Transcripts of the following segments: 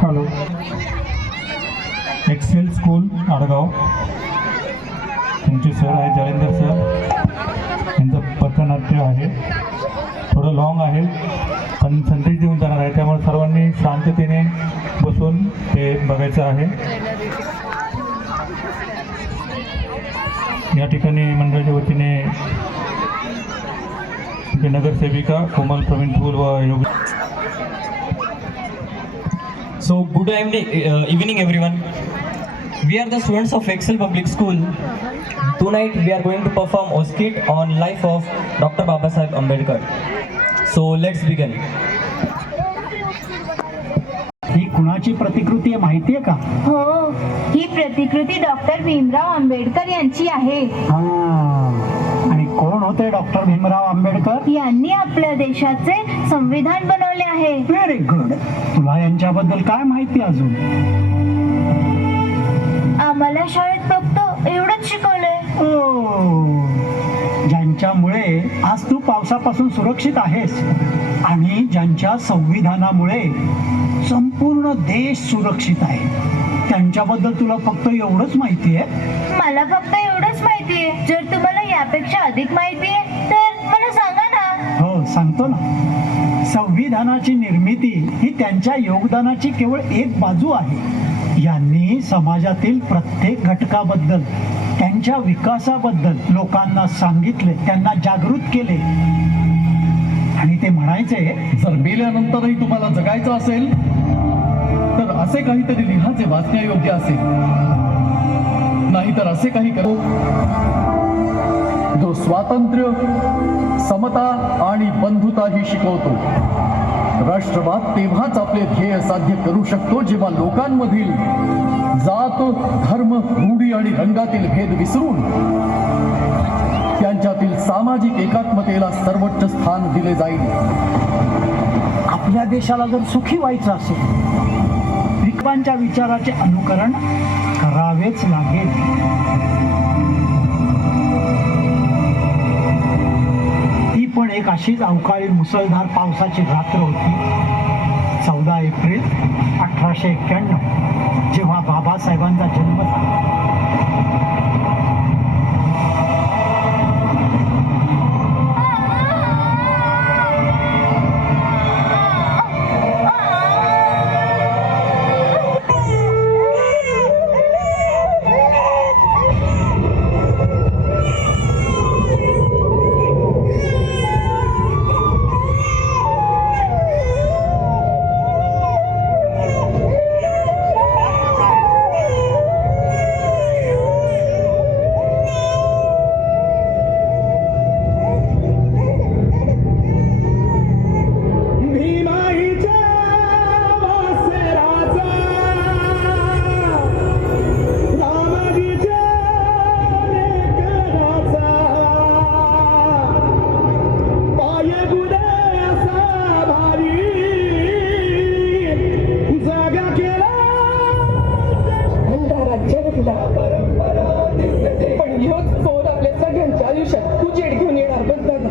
Hello, Excel school Adgaon, त्यांचे sir आहे Jalinder sir. यांचं पथनाट्य आहे, थोडं लॉंग आहे पण संदेश देऊन जाणार आहे, त्यामुळे सर्वांनी शांततेने बसून ते बघायचं आहे. या ठिकाणी मंडळाच्या वतीने नगरसेविका कोमल प्रवीण थूल व योग. So good evening everyone. We are the students of Excel Public School. Tonight we are going to perform a skit on life of Dr. Babasaheb Ambedkar. So let's begin. ही कुणाची प्रतिकृती आहे माहिती आहे का? हो, ही प्रतिकृती डॉक्टर भीमराव आंबेडकर यांची आहे. आणि कोण होते डॉक्टर भीमराव आंबेडकर? यांनी आपल्या देशाचे संविधान बनवले आहे. Very good. तुला यांच्याबद्दल काय माहिती अजून? आम्हाला शाळेत फक्त एवढंच शिकवलंय. ज्यांच्यामुळे आज तू पावसापासून सुरक्षित आहेस आणि ज्यांच्या संविधानामुळे संपूर्ण देश सुरक्षित आहे, त्यांच्याबद्दल तुला फक्त एवढंच माहिती आहे? मला फक्त एवढंच माहिती आहे. जर तुम्हाला यापेक्षा अधिक माहिती आहे तर मला सांगा ना. हो, सांगतो ना. संविधानाची निर्मिती ही त्यांच्या योगदानाची केवळ एक बाजू आहे. यांनी समाजातील प्रत्येक घटकाबद्दल, त्यांच्या विकासाबद्दल लोकांना सांगितले, त्यांना जागृत केले. आणि ते म्हणायचे, जर मेल्यानंतरही तुम्हाला जगायचं असेल तर असे काहीतरी लिहा जे वाचण्यायोग्य असेल, नाहीतर असे काही करू जो स्वातंत्र्य, समता आणि बंधुताही शिकवतो. राष्ट्रवाद तेव्हाच आपले ध्येय साध्य करू शकतो जेव्हा लोकांमधील जात, धर्म, रूढी आणि रंगातील भेद विसरून त्यांच्यातील सामाजिक एकात्मतेला सर्वोच्च स्थान दिले जाईल. आपल्या देशाला जर सुखी व्हायचं असेल, विद्वांच्या विचाराचे अनुकरण करावेच लागेल. ती पण एक अशीच अवकाळी मुसळधार पावसाची रात्र होती, 14 एप्रिल 1891, जेव्हा बाबासाहेबांचा जन्म झाला. पण ह्योच चोर आपल्या सगळ्यांच्या आयुष्यात उजेड घेऊन येणार बघताना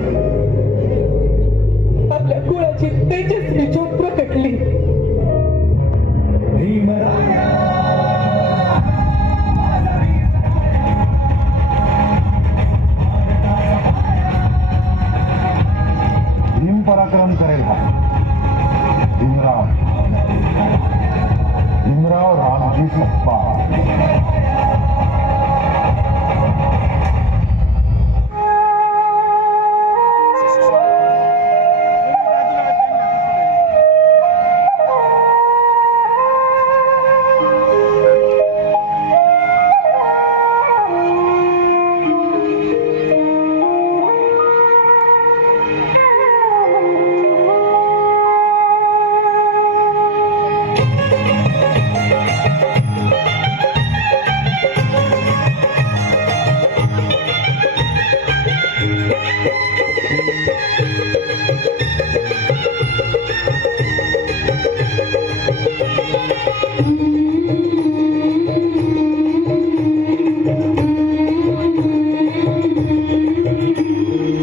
आपल्या कुळाची तेजस्वी ज्योत प्रकटली. भीम पराक्रम करेल हा भीमराव रामजी सप्पा.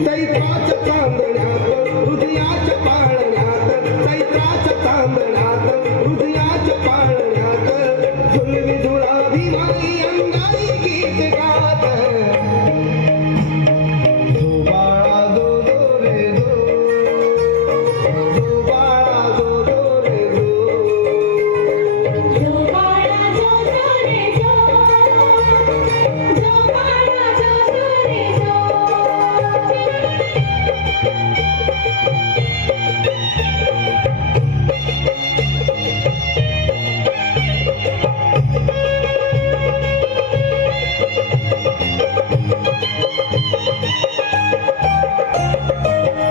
दैवाच्या चांदण्यात हृदयाच्या पाळण्यात हृदयात पाळण्यात फुलवी धुळावी माई अंगाई गीत गात जो बाळा जो जो रे जो जो बाळा जो जो रे जो जो बाळा जो जो रे जो जो बाळा जो जो रे जो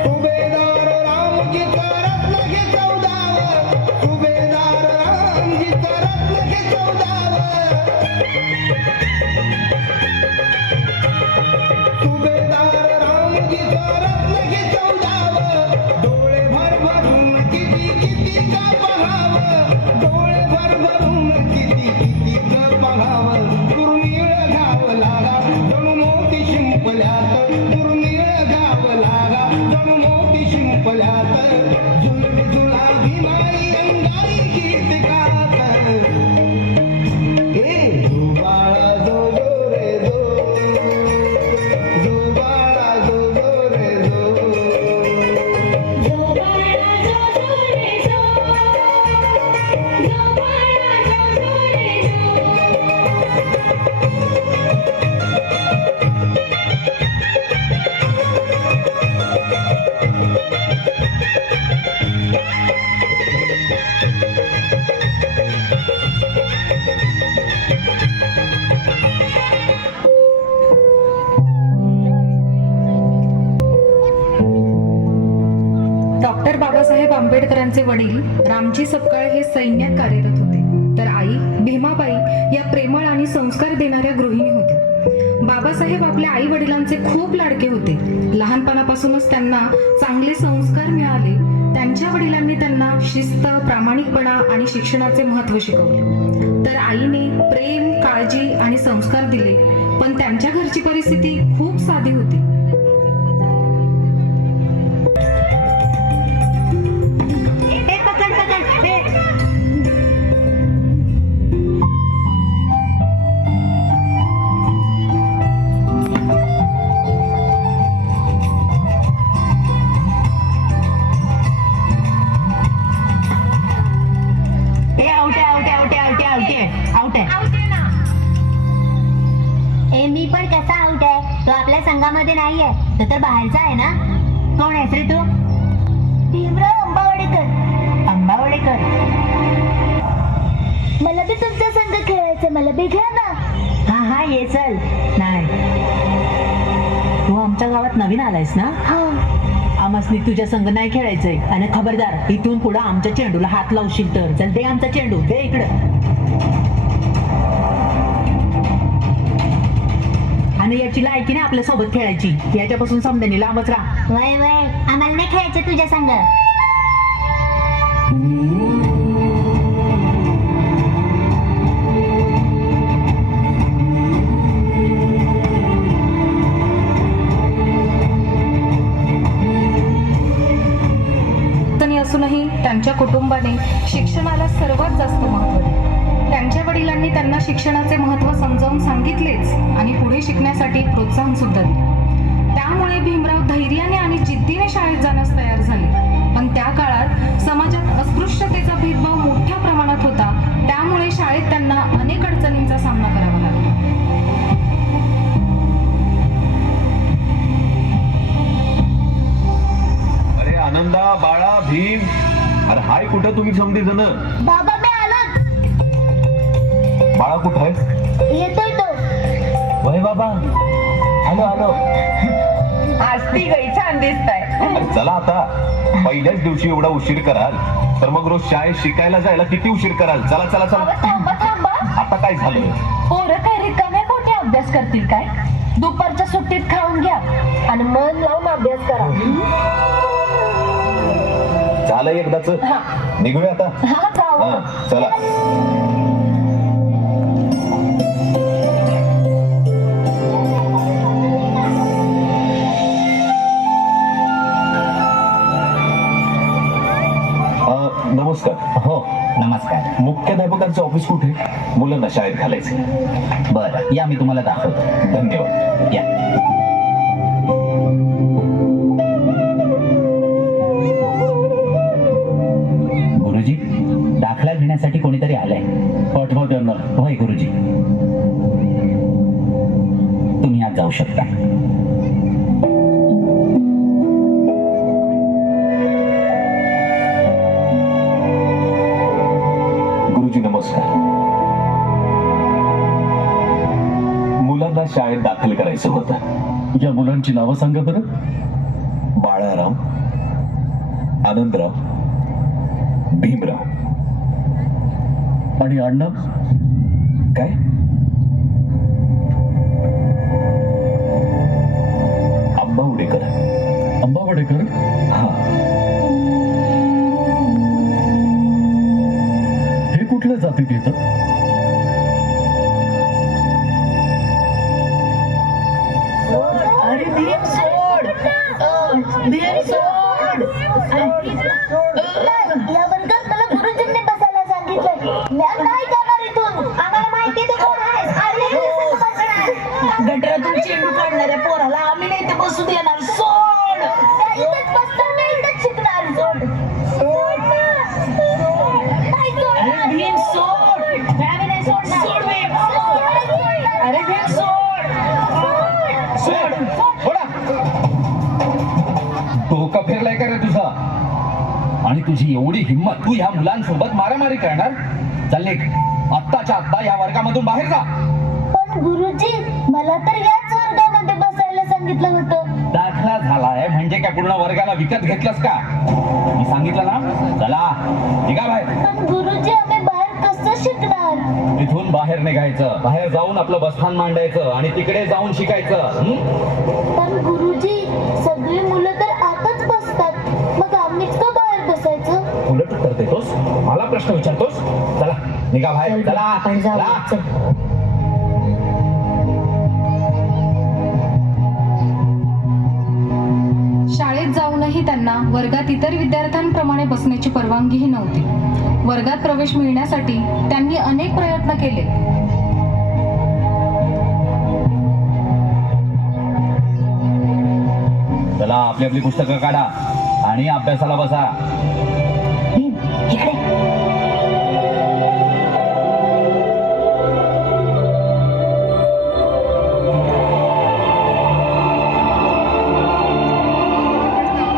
सुभेदार रामजी रत्न घे 14 सुभेदार रामजी रत्न घे 14 सुभेदार रामजी रत्न घे 14 डोळे भरभरून किती किती का पहावं डोळे भरभरून किती का पहावं दुर्मिळ घाव लागा जणू मोती शिंपल्यात दुर्मिळ घाव लागा जणू मोती शिंपल्यात झुलवी झुलावी माई अंगाई गीत गात हे जो बाळा जो जो रे जो जो बाळा जो जो रे जो जो बाळा जो जो रे जो जो बाळा जो जो रे डॉक्टर बाबासाहेब आंबेडकरांचे वडील रामजी सपकाळ हे सैन्यात कार्यरत होते, तर आई भीमाबाई या प्रेमळ आणि संस्कार देणाऱ्या गृहिणी होत्या. बाबासाहेब आपल्या आई वडिलांचे खूप लाडके होते. लहानपणापासूनच त्यांना चांगले संस्कार मिळाले. त्यांच्या वडिलांनी त्यांना शिस्त, प्रामाणिकपणा आणि शिक्षणाचे महत्त्व शिकवले. तर आईने प्रेम, काळजी आणि संस्कार दिले. पण त्यांच्या घरची परिस्थिती खूप साधी होती. ए मी पण कसा आउट आहे? तो आपल्या संघामध्ये नाहीये. तो तर बाहेरचा आहे ना. कोण आहेस रे तू? भीमराव अंबावडेकर. अंबावडेकर, मला बी तुमचा संघ खेळायचा. मला बी घ्या ना. हा हा ये चल. नाही, तू आमच्या गावात नवीन आलायस ना. हा, आमसनी तुझ्या संघ नाही खेळायचंय. आणि खबरदार, इथून पुढे आमच्या चेंडूला हात लावशील तर. चल दे आमचा चेंडू, दे इकडं. आणि याची लायकी नाही आपल्या सोबत खेळायची. याच्यापासून समजानी लांबच राहा. वय वय, आम्हाला नाही खेळायचं तुझ्या संग. असूनही त्यांच्या कुटुंबाने शिक्षणाला सर्वात जास्त महत्त्व दिले. त्यांच्या वडिलांनी त्यांना शिक्षणाचे महत्त्व समजावून सांगितलेच आणि पुढे शिकण्यासाठी प्रोत्साहन सुद्धा दिले. त्यामुळे भीमराव धैर्याने आणि जिद्दीने शाळेत जाण्यास तयार झाले. पण त्या काळात समाजात अस्पृश्यतेचा भेदभाव मोठ्या प्रमाणात होता. त्यामुळे शाळेत त्यांना अनेक अडचणींचा सामना करावा लागला. अरे आनंदा, बाळा, भीम, अरे हाय कुठं तुम्ही समधी जण? बाबा मी आलो. बाळा कुठं आहे? येतोय तो. वय बाबा, आलो आलो. आज ती गई छान दिसताय. अरे चला आता, पहिल्याच दिवशी एवढा उशीर कराल तर मग रोज शाळेत शिकायला जायला किती उशीर कराल? चला चला चला. थांबा थांबा. आता काय झालं? पोरं काय रिकाम्या पोटी अभ्यास करतील काय? दुपारच्या सुट्टीत खाऊन घ्या आणि मन लावून अभ्यास करा. झालं एकदाच, निघूया आता. हा जाऊ. हा, चला. नमस्कार. हो, नमस्कार. मुख्याध्यापकांचं ऑफिस कुठे? मुलांना शाळेत घालायचे. बरं, या मी तुम्हाला दाखवतो. धन्यवाद. या. गुरुजी, दाखला घेण्यासाठी कोणीतरी आलंय. पाठवा त्यांना. होय गुरुजी, तुम्ही आज जाऊ शकता. गुरुजी नमस्कार. मुलांना शाळेत दाखल करायचं होतं. या मुलांची नावं सांगा बरं. बाळाराम, आनंदराव, भीमराव. आणि आडनाव? काय? अंबावडेकर. अंबावडेकर? हा. हे कुठल्या जातीत येतं? अरे भीम सोड, भीम सोड. या वर्गात मला गुरुजींनी बसायला सांगितलंय. मी नाही जाणार इथून. आम्हाला माहिती तू कोण आहेस. गटरातून चेंडू काढणाऱ्या पोराला आम्ही नाही ते बसू देणार. सोड. इथेच बसतो मी, इथेच शिकणार. सोड. सोड ना. नाही सोडणार. अरे भीम सोड. आम्ही नाही सोडणार. सोड भीम. अरे भीम सोड. सोड. डोका फिरलाय का रे तुझा? आणि तुझी एवढी हिंमत, तू ह्या मुलांसोबत मारामारी करणार? चल निघ. आत्ताच्या आत्ता या वर्गामधून बाहेर जा. पण गुरुजी, मला तर याच वर्गामध्ये बसायला सांगितलं होतं. दाखला झालाय म्हणजे काय पूर्ण वर्गाला विकत घेतलंस का? मी सांगितलं ना, चला निघा बाहेर. पण गुरुजी, आम्ही बाहेर कसं शिकणार? इथून बाहेर निघायचं, बाहेर जाऊन आपलं बसस्थान मांडायचं आणि तिकडे जाऊन शिकायचं. पण गुरुजी, सगळी मुलं तर आताच बसतात, मग आम्हीच का बाहेर बसायचं? उलट उत्तर देतोस, मला प्रश्न विचारतोस. चला निघा बाहेर. चला आपण जाऊ. चला. चल. शाळेत जाऊनही त्यांना वर्गात इतर विद्यार्थ्यांप्रमाणे बसण्याची परवानगीही नव्हती. वर्गात प्रवेश मिळण्यासाठी त्यांनी अनेक प्रयत्न केले. चला आपली आपली पुस्तकं काढा आणि अभ्यासाला बसा. भीम, इकडे.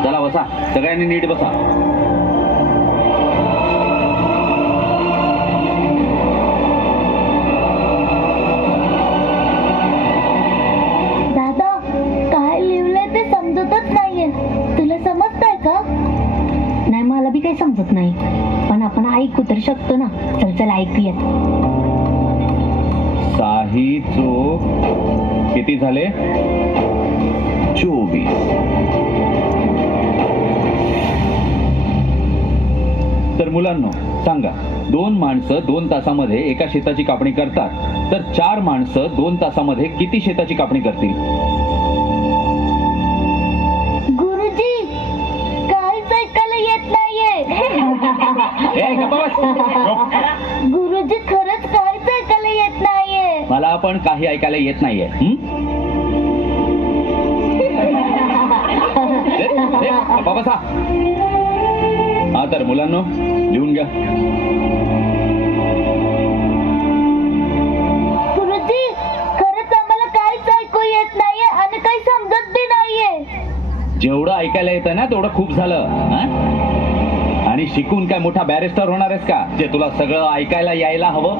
चला बसा, सगळ्यांनी नीट बसा. दादा, काय लिहिलंय ते समजतच नाहीये. तुला समजतंय का? नाही, मला बी काही समजत नाही, पण आपण ऐकू तर शकतो ना. चल चल ऐकूयात. साही चोक किती झाले? 24. तर मुलांनो सांगा, 2 माणसं 2 तासामध्ये एका शेताची कापणी करतात, तर 4 माणसं 2 तासामध्ये किती शेताची कापणी करतील? गुरुजी, काहीच ऐकायला येत नाहीये. गुरुजी, खरंच काहीच ऐकायला येत नाहीये. मला पण काही ऐकायला येत नाहीये. बसा. हा तर मुलांनो लिहून घ्या. गुरुजी, खरंच आम्हाला काहीच ऐकू येत नाहीये आणि काही समजत बी नाहीये. जेवढं ऐकायला येतं ना तेवढं खूप झालं. आणि शिकून काय मोठा बॅरिस्टर होणार आहेस का, जे तुला सगळं ऐकायला यायला हवं?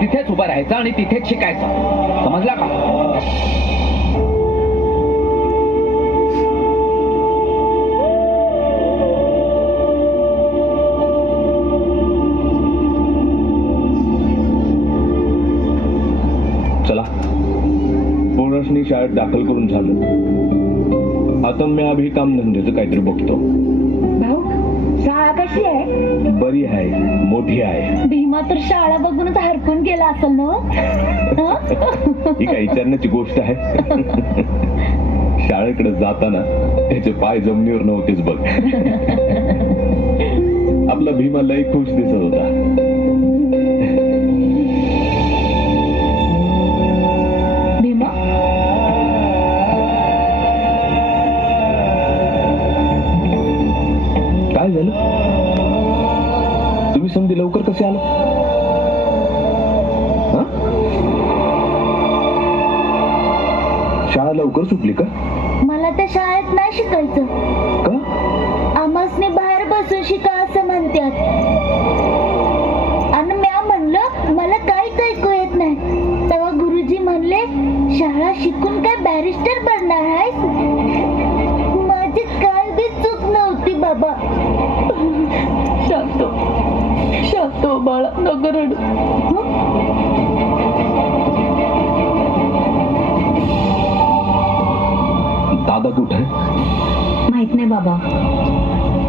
तिथेच उभं राहायचं आणि तिथेच शिकायचं. समजला का? चला, पोरांनी शाळेत दाखल करून झालं. आता मी अभि काम धंद्याचं काहीतरी बघतो. भाऊ, शाळा कशी आहे? बरी आहे, मोठी आहे. भीमा तर शाळा बघूनच हरकून गेला असेल ना. ही काय विचारण्याची गोष्ट आहे? शाळेकडे जाताना त्याचे पाय जमिनीवर नव्हतेच बघ. आपला भीमा लय खुश दिसत होता. भीमा काय झालं? तुम्ही समधी लवकर कसे आला? हा? शाळा लवकर सुटली का? मला त्या शाळेत नाही शिकायचं. का? आम्हासने बाहेर बसून शिका असं म्हणतात. आणि म्या म्हणलं मला काहीच ऐकू येत नाही. तेव्हा गुरुजी म्हणले शाळा शिकून काय बॅरिस्टर बनणार आहेस? माझी काय बी चूक नव्हती बाबा. शांत बाळा नको रडू. दादा कुठे आहे? माहित नाही बाबा,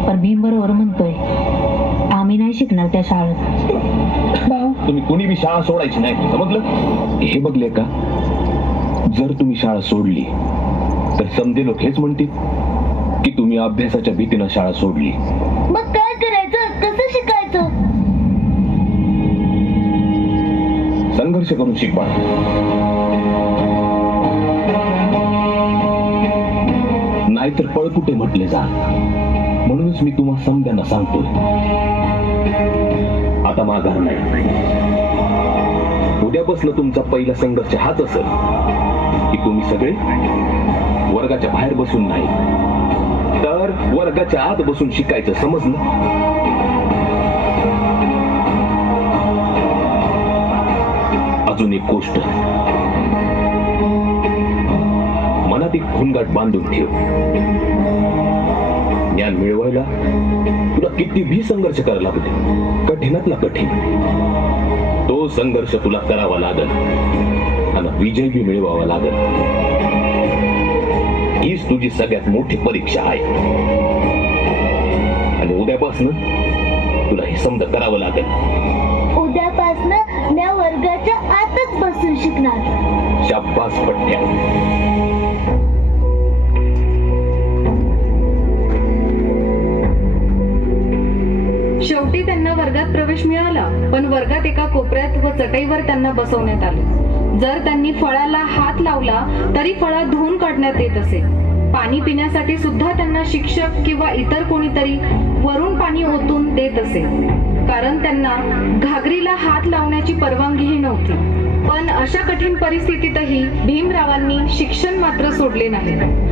पण भीम बरोबर म्हणतोय. आम्ही नाही शिकणार त्या शाळेत. तुम्ही कोणी बी शाळा सोडायची नाही, समजलं? हे बघले का, जर तुम्ही शाळा सोडली तर समजे लोक हेच म्हणतील की तुम्ही अभ्यासाच्या भीतीनं शाळा सोडली. मग काय करायचं? कसं शिकायचं? संघर्ष करून शिक बाळा. नाहीतर पळकुटे म्हटले जा. म्हणूनच मी तुम्हा समद्यांना सांगतोय, आता माघार नाही. उद्यापासून तुमचा पहिला संघर्ष हाच असेल की तुम्ही सगळे वर्गाच्या बाहेर बसून नाही तर वर्गाच्या आत बसून शिकायचं, समजलं? अजून एक गोष्ट, मनात एक खुणगाट बांधून ठेव. ज्ञान मिळवायला तुला किती भी संघर्ष करायला लागते, कठीणातला कठीण, तो संघर्ष तुला करावा लागल आणि विजय बी मिळवावा लागल. हीच तुझी सगळ्यात मोठी परीक्षा आहे. आणि उद्यापासून तुला हे समज करावं लागेल. उद्यापासनं म्या वर्गाच्या आतच बसून शिकणार. शाब्बास पठ्या. शेवटी त्यांना वर्गात प्रवेश मिळाला, पण वर्गात एका कोपऱ्यात व चटईवर त्यांना बसवण्यात आले. जर त्यांनी फळाला हात लावला तरी फळा धुवून काढण्यात येत असे. पाणी पिण्यासाठी सुद्धा त्यांना शिक्षक किंवा इतर कोणीतरी वरून पाणी ओतून देत असे, कारण त्यांना घागरीला हात लावण्याची परवानगीही नव्हती. पण अशा कठीण परिस्थितीतही भीमरावांनी शिक्षण मात्र सोडले नाही.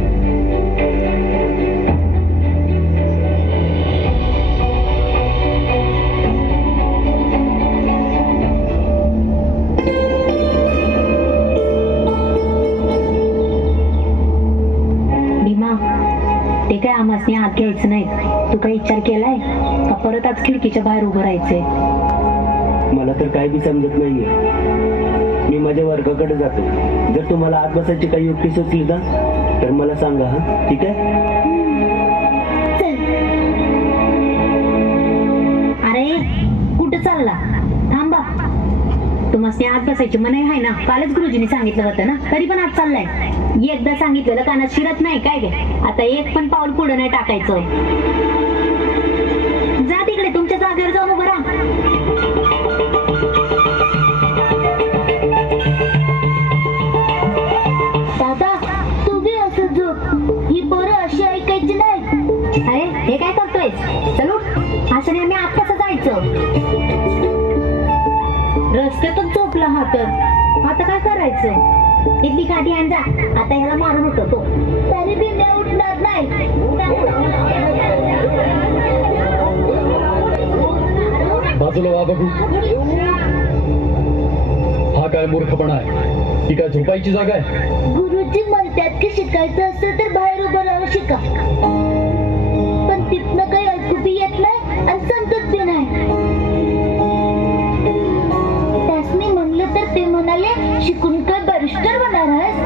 ते काय आम्हाला हात घ्यायचं नाही. तू काही विचार केलाय का परत आज खिडकीच्या बाहेर उभं राहायचंय? मला तर काय बी समजत नाहीये. मी माझ्या वर्गाकडे जातो. जर तुम्हाला आत बसायची काही युक्ती सुचली तर मला सांगा. हा, ठीक आहे? अरे कुठं चालला? थांबा. तुम्हाला आत बसायची मनाई आहे ना? कालच गुरुजींनी सांगितलं होतं ना, तरी पण आज चाललाय. एकदा सांगितलेलं कानात शिरत नाही काय गे? आता एक पण पाऊल पुढे नाही टाकायचं. जा तिकडे तुमच्या जागेवर जाऊन उभं राहा. दादा तू बी असं झोप. ही पोरं अशी ऐकायची नाही. अरे हे काय करतोय? चलो असं नाही, आम्ही आत कसं जायचं? रस्त्यातच झोपला हा तर. आता काय करायचं? इथली काठी आण जा. आता ह्याला मारून उठवतो. तरी बी मी उठणार नाही. बाजूला वा बघू. हा काय मूर्खपणा आहे? ही काय झोपायची जागा आहे? गुरुजी म्हणतात की शिकायचं असेल तर बाहेर उभं राहून शिका. पण तिथनं काही ऐकू बी येत नाही आणि समजत बी नाही. त्यासनी म्हणलं तर ते म्हणाले शिकून काय बॅरिस्टर होणार आहेस?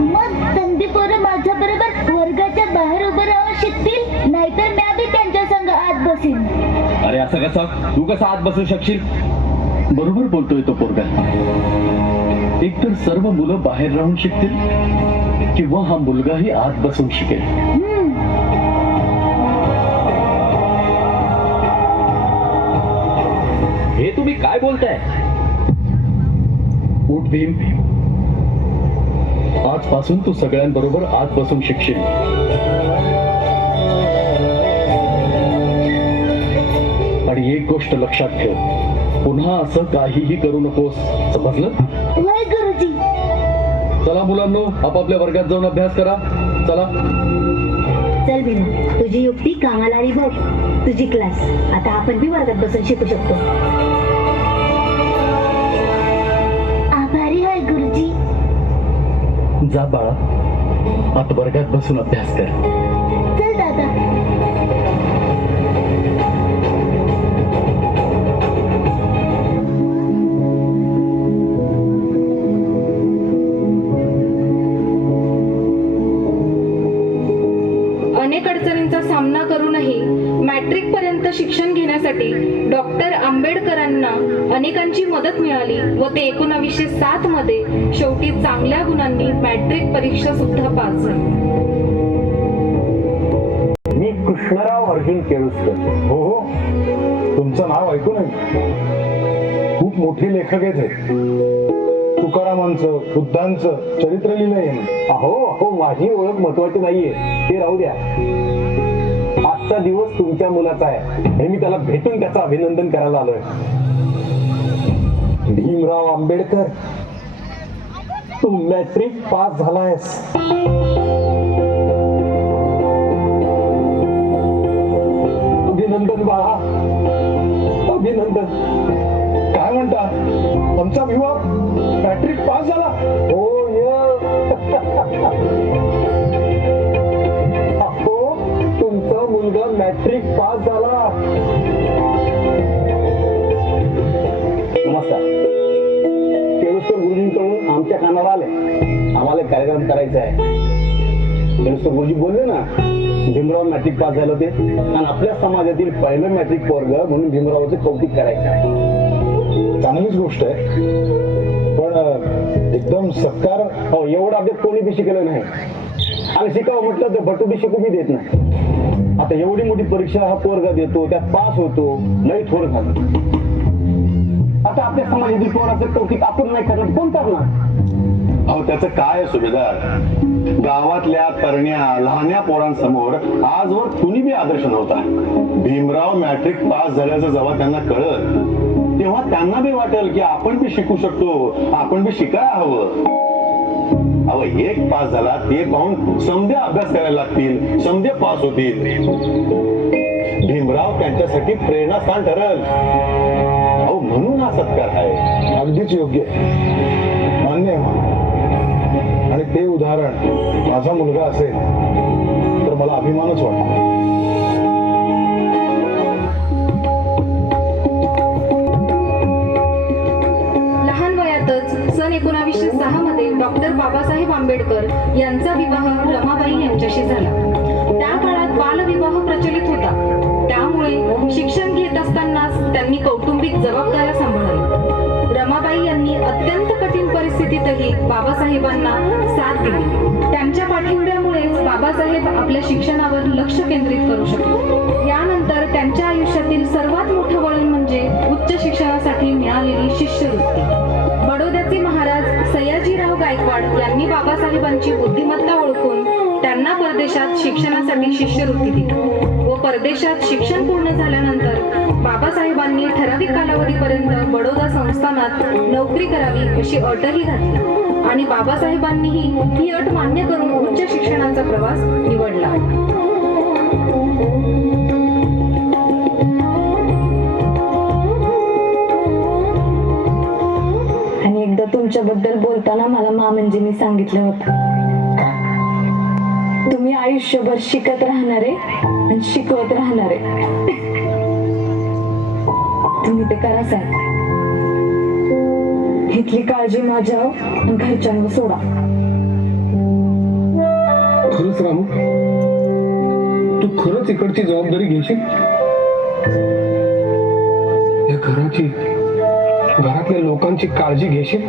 मग संधी पोरं माझ्या बरोबर वर्गाच्या बाहेर उभं राहून शिकतील, नाहीतर मी बी त्यांच्या संग आत बसीन. अरे असं कसं? तू कसं आत बसू शकशील? बरोबर बोलतोय तो पोरगा. एकतर सर्व मुलं बाहेर राहून शिकतील किंवा हा मुलगाही आत बसून शिकेल. हे तुम्ही काय बोलताय? उठ भीम, आजपासून तू सगळ्यांबरोबर आत बसून शिकशील. आणि एक गोष्ट लक्षात ठेव, पुन्हा असं काहीही करू नकोस, समजलं? होय गुरुजी. चला मुलांनो, आपापल्या वर्गात जाऊन अभ्यास करा. चला. चल भीमा, तुझी युक्ती कामाला आली बघ. तुझी क्लास आता आपण बी वर्गात बसून शिकू शकतो. आभारी आहे गुरुजी. जा बाळा, आता वर्गात बसून अभ्यास कर. चल दादा. अनेक अडचणींचा सामना करूनही मॅट्रिक पर्यंत शिक्षण घेण्यासाठी डॉक्टर आंबेडकरांना अनेकांची मदत मिळाली व ते 1907 मध्ये शेवटी चांगल्या गुणांनी मॅट्रिक परीक्षा सुद्धा पास झाले. मी कृष्णराव अर्जुन केळुसकर. हो हो, तुमचं नाव ऐकून आहे. खूप मोठी लेखक आहेत. तुकारामांचं, बुद्धांचं चरित्र लिहिलंय. अहो अहो, माझी ओळख महत्वाची नाहीये, ते राहू द्या. आजचा दिवस तुमच्या मुलाचा आहे आणि मी त्याला भेटून त्याचं अभिनंदन करायला आलोय. भीमराव आंबेडकर, तू मॅट्रिक पास झालायस. अभिनंदन बाळा, अभिनंदन. काय म्हणता, आमचा विवाह मॅट्रिक पास झाला? हो अहो, तुमचा मुलगा मॅट्रिक पास झाला. नमस्कार. केळुसकर गुरुजींकडून आमच्या कानाला आले, आम्हाला कार्यक्रम करायचा आहे. केळुसकर गुरुजी बोलले ना, भीमराव मॅट्रिक पास झालं ते, आणि आपल्या समाजातील पहिलं मॅट्रिक पोरग म्हणून भीमरावाचं कौतुक करायचं आहे. चांगलीच गोष्ट आहे, पण एकदम सत्कार. हो, एवढं अपडेट कोणी बी शिकलं नाही, आणि शिकावं म्हटलं तर बटू बी शिकू बी देत नाही. आता एवढी मोठी परीक्षा हा पोरगा देतो, त्यात पास होतो, लई थोर झालं. आता आपल्या समाजातील पोराचं कौतुक आपण नाही करत, कोण करणार? अहो, त्याचं काय सुभेदार, गावातल्या तरण्या लहान्या पोरांसमोर आजवर कुणी बी आदर्श नव्हता. भीमराव मॅट्रिक पास झाल्याचं जेव्हा त्यांना कळलं, तेव्हा त्यांना बी वाटेल की आपण बी शिकू शकतो, आपण बी शिकायला हवं. अहो, एक पास झाला ते पाहून समधे अभ्यास करायला लागतील, समधे पास होतील. भीमराव त्यांच्यासाठी प्रेरणास्थान ठरल. अहो, म्हणून हा सत्कार आहे. अगदीच योग्य, मान्य आहे. आणि ते उदाहरण माझा मुलगा असेल तर मला अभिमानच वाटतो. लहान वयातच सन 1906 मध्ये डॉक्टर बाबासाहेब आंबेडकर यांचा विवाह रमाबाई यांच्याशी झाला. त्या काळात बालविवाह प्रचलित होता, त्यामुळे शिक्षण घेत असतानाच त्यांनी कौटुंबिक जबाबदाऱ्या सांभाळल्या. रमाबाई यांनी अत्यंत कठीण परिस्थितीतही बाबासाहेबांना साथ दिली. त्यांच्या पाठिंब्यामुळेच बाबासाहेब आपल्या शिक्षणावर लक्ष केंद्रित करू शकले. यानंतर त्यांच्या आयुष्यातील सर्वात मोठं वळण म्हणजे उच्च शिक्षणासाठी मिळालेली शिष्यवृत्ती. बडोद्याचे महाराज सयाजीराव गायकवाड यांनी बाबासाहेबांची बुद्धिमत्ता ओळखून त्यांना परदेशात शिक्षणासाठी शिष्यवृत्ती दिली व परदेशात शिक्षण पूर्ण झाल्यानंतर बाबासाहेबांनी ठराविक कालावधीपर्यंत बडोदा संस्थानात नोकरी करावी अशी अटही घातली आणि बाबासाहेबांनीही ही अट मान्य करून उच्च शिक्षणाचा प्रवास निवडला. आणि एकदा तुमच्याबद्दल बोलताना मला मामंजींनी सांगितलं होतं, तुम्ही आयुष्यभर शिकत राहणारे आणि शिकवत राहणारे. तुम्ही ते करा साहेब. इथली काळजी माझ्यावर आणि घरच्यांवर सोडा. खरंच रामू, तू खरंच इकडची जबाबदारी घेशील? या घराची, घरातल्या लोकांची काळजी घेशील?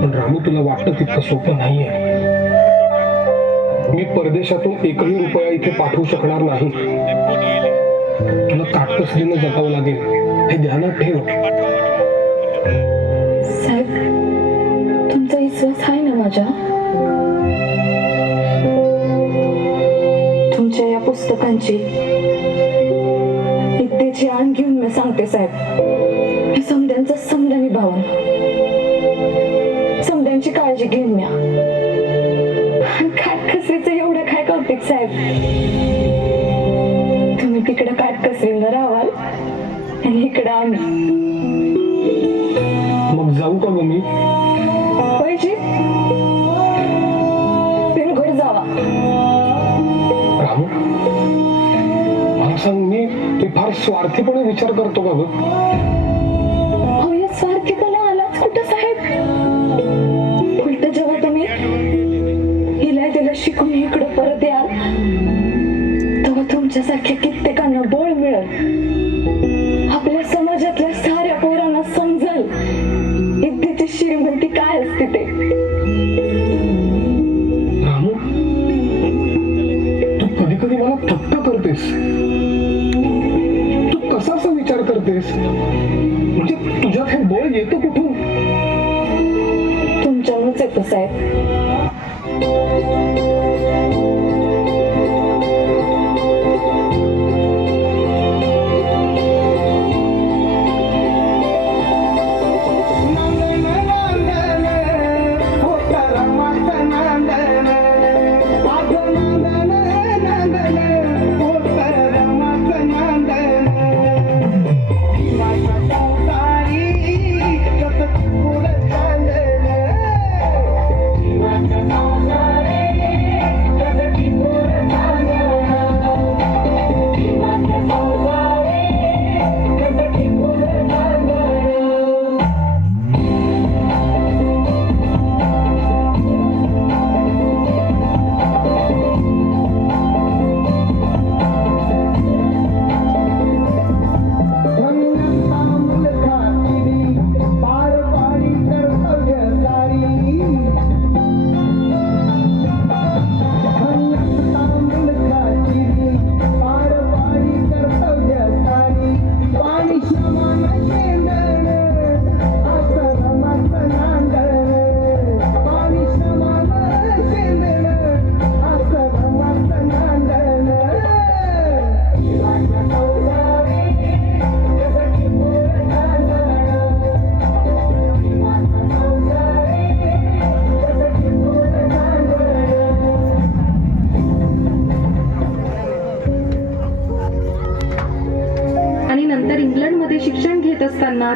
पण रामू, तुला वाटतं तितकं सोपं नाहीये. मी परदेशातून एकही रुपया इथे पाठवू शकणार नाही. तुला काटकसरीनं जगावं लागेल हे ध्यानात ठेव. साहेब, तुमचा विश्वास आहे ना माझ्या? तुमच्या या पुस्तकांची विद्येची आण घेऊन मी सांगते साहेब, हे समद्यांचा समद्यानी भावना, समद्यांची काळजी घेऊन म्या. काटकसरीचं एवढं काय कौतिक साहेब, तुम्ही तिकडं काटकसरीनं राहाल आणि इकडं आम्ही. मग जाऊ का ग मी? पाहिजे घर जावा. रामू, मला सांग, मी फार स्वार्थीपणे विचार करतो का ग? अहो, या स्वार्थीपणा आलाच कुठं साहेब? उलट जेव्हा तुम्ही हिला तिला शिकून इकडं परत याल तेव्हा तुमच्यासारख्या कित्येकांना बळ मिळेल. आपल्या समाजातल्या साऱ्या पोरांना समजल विद्येची श्रीमंती काय असते ते. रामू, तू कधी कधी मला थक्क करतेस. तू कसाचा विचार करतेस? म्हणजे तुझ्यात हे बळ येतं कुठून? तुमच्यामुळेच येतो साहेब.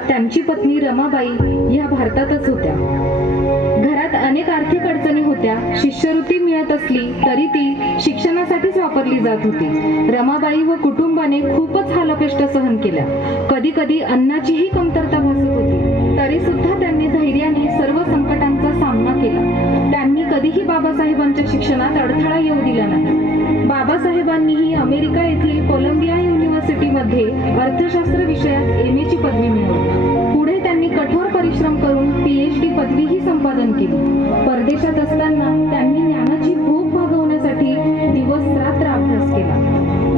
त्यांची पत्नी रमाबाई ह्या भारतातच होत्या. घरात अनेक आर्थिक अडचणी होत्या. शिष्यवृत्ती मिळत असली तरी ती शिक्षणासाठीच वापरली जात होती. रमाबाई व कुटुंबाने खूपच हालअपेष्टा सहन केल्या. कधी कधी अन्नाचीही कमतरता भासत होती. तरी सुद्धा त्यांनी धैर्याने सर्व संकटांचा सामना केला. त्यांनी कधीही बाबासाहेबांच्या शिक्षणात अडथळा येऊ दिला नाही. बाबासाहेबांनीही अमेरिका येथील कोलंबिया युनिव्हर्सिटीमध्ये अर्थशास्त्र विषयात MA ची पदवी मिळवली. पुढे त्यांनी कठोर परिश्रम करून PhD पदवीही संपादन केली. परदेशात असताना त्यांनी ज्ञानाची भूक भागवण्यासाठी दिवस रात्र अभ्यास केला.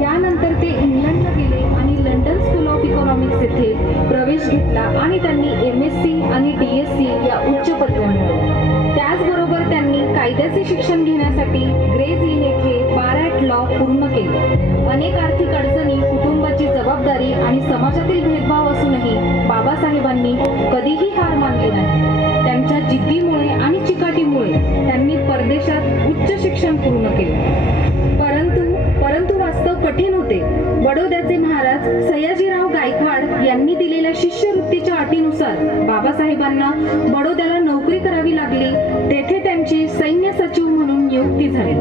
यानंतर ते इंग्लंडला गेले आणि लंडन स्कूल ऑफ इकॉनॉमिक्स येथे प्रवेश घेतला आणि त्यांनी MSc आणि DSc या उच्च पदव्या मिळवल्या. त्याचबरोबर त्यांनी कायद्याचे शिक्षण घेण्यासाठी ग्रेज इन येथे बार ॲट लॉ पूर्ण केले. अनेक आर्थिक अडचणी, कुटुंबाची जबाबदारी आणि समाजातील भेदभाव असूनही बाबासाहेबांनी कधीही हार मानली नाही. त्यांच्या जिद्दीमुळे आणि चिकाटीमुळे त्यांनी परदेशात उच्च शिक्षण पूर्ण केले. परंतु वास्तव कठीण होते. बडोद्याचे महाराज सयाजीराव गायकवाड यांनी दिलेल्या शिष्यवृत्तीच्या अटीनुसार बाबासाहेबांना बडोद्याला नोकरी करावी लागली. तेथे त्यांची सैन्य सचिव म्हणून नियुक्ती झाली.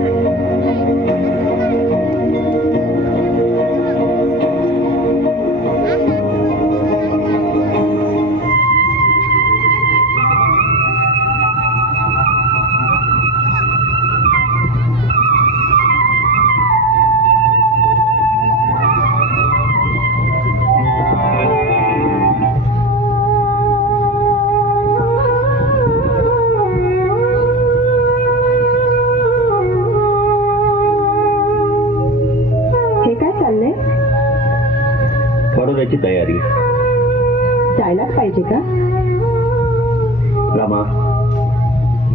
जाण्याची तयारी. जायलाच पाहिजे का? रामा,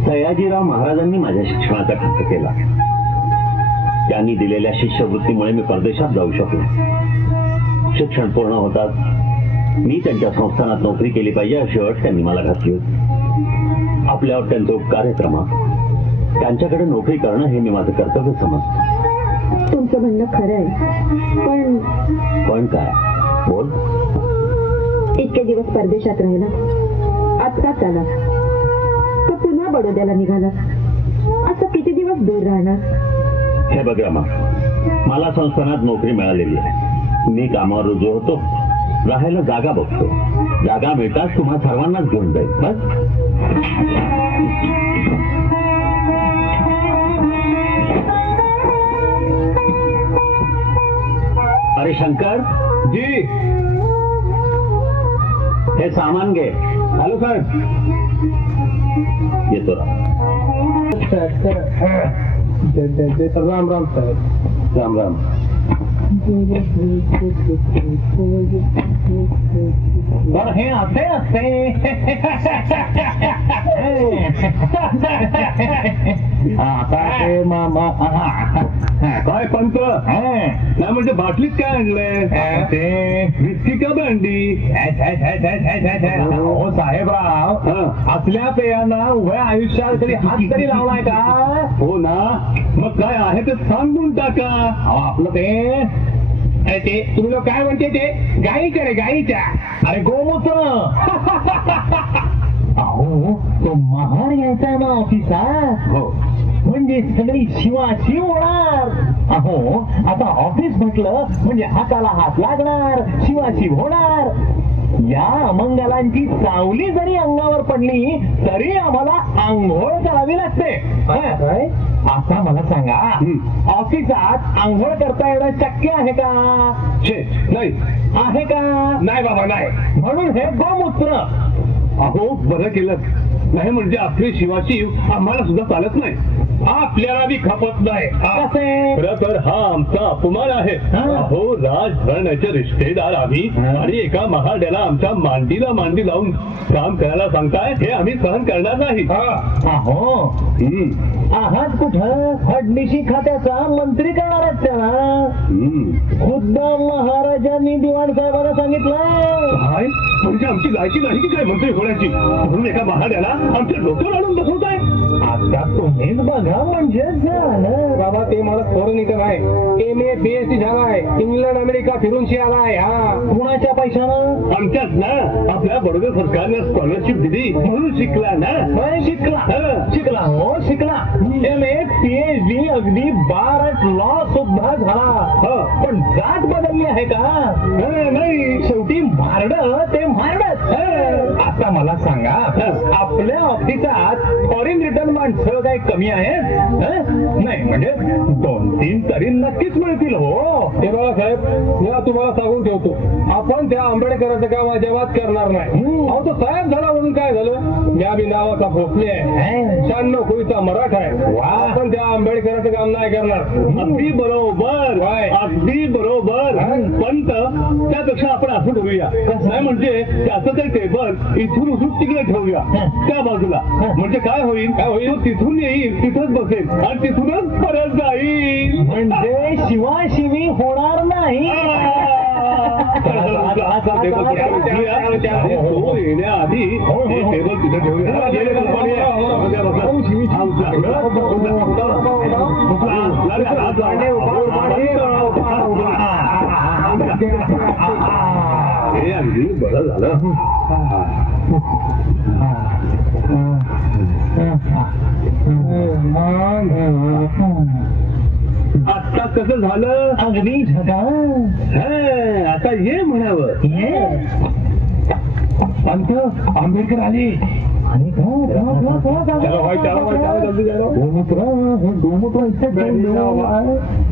सयाजीराव महाराजांनी माझ्या शिक्षणाचा खर्च केला. त्यांनी दिलेल्या शिष्यवृत्तीमुळे मी परदेशात जाऊ शकलो. शिक्षण पूर्ण होताच मी त्यांच्या संस्थानात नोकरी केली पाहिजे अशी अट त्यांनी मला घातली होती. आपल्यावर त्यांचे उपकार आहेत रमा. त्यांच्याकडे नोकरी करणं हे मी माझं कर्तव्य समजतो. तुमचं म्हणणं खरं आहे, पण काय? बोल. इतके दिवस परदेशात राहिला, आत्ताच आला तर पुन्हा बडोद्याला निघाला. असं किती दिवस दूर राहणार? हे बघ रमा, मला संस्थानात नोकरी मिळालेली आहे. मी कामावर रुजू होतो, राहायला जागा बघतो. जागा मिळताच तुम्हा सर्वांनाच घेऊन जाईल. बस. अरे शंकर जी, हे सामान घे. हॅलो साहेब. येतो राम राम साहेब. राम राम. बरं हे असे असते. काय पंत नाही म्हणजे बाटलीत काय आणलंय? ते विस्की का भांडी? हो साहेबराव, असल्या पेयांना उभ्या आयुष्यात कधी हात तरी लावलाय का? हो ना. मग काय आहे ते सांगून टाका. आपलं ते तुम्ही लोक काय म्हणते ते गाईकडे गाईच्या. अरे गोमूत्र. अहो तो महार यायचा ना ऑफिसात. हो म्हणजे सगळी शिवाशिव होणार. अहो आता ऑफिस म्हटलं म्हणजे हाताला हात लागणार, शिवाशिव होणार. या अमंगलांची सावली जरी अंगावर पडली तरी आम्हाला आंघोळ करावी लागते. आता मला सांगा, ऑफिसात आंघोळ करता येणं शक्य आहे का? नाही आहे का? नाही बाबा नाही. म्हणून हे गोमूत्र. अहो बरं केलं. नाही म्हणजे आपली शिवाशिव आम्हाला सुद्धा चालत नाही. आपल्याला बी खपत नाही. खरं तर हा आमचा अपमान आहे. अहो राजघराण्याचे रिश्तेदार आम्ही आणि एका महाड्याला आमच्या मांडीला मांडी लावून काम करायला सांगताय, हे आम्ही सहन करणार नाही. अहो आहात कुठं? फडणीशी खात्याचा मंत्री करणार आहेत त्याला. खुद्द महाराजांनी दिवाण साहेबांना सांगितलंय. म्हणजे आमची लायकी नाही की काय मंत्री होण्याची, म्हणून एका महाड्याला आमच्या डोक्यावर आणून बसवताय. आता तुम्हीच बघा म्हणजे झालं. बाबा ते मला थोडं निघत नाही. MA BSc झालाय, इंग्लंड अमेरिका फिरून आलाय. हा कुणाच्या पैशानं? आमच्याच ना. आपल्या बडोदा सरकारनं स्कॉलरशिप दिली म्हणून शिकला ना. शिकला हो शिकला. MA PhD अगदी 12 लॉ सुद्धा झाला. पण जात बदलली आहे का? नाही. शेवटी मारड ते मारडच. आता मला सांगा, आपल्या ऑफिसात फॉरेन रिटर्न माणसं काही कमी आहेत? नाही म्हणजे 2-3 तरी नक्कीच मिळतील. हो हे बघा साहेब, मी तुम्हाला सांगून ठेवतो, आपण त्या आंबेडकरांचं काम अजिबात करणार नाही. अहो तो साहेब झाला म्हणून काय झालं? या बी नावाचा भोसले आहे, 96 खोलीचा मराठा आहे. आपण त्या आंबेडकरांचं काम नाही करणार. अगदी बरोबर, अगदी बरोबर. पण त्यापेक्षा आपण असं ठेवूया, नाही म्हणजे त्याचं ते टेबल इथून उठून तिकडे ठेवूया त्या बाजूला. म्हणजे काय होईल? तो तिथून येईल, तिथंच बसेल आणि तिथूनच परत जाईल. म्हणजे शिवाशिवी होणार नाही. येण्याआधी टेबल तिथे ठेवूया. हे अगदी बरं झालं. आता कसं झालं? अगदी आता ये म्हणावं. पंत आंबेडकर आले.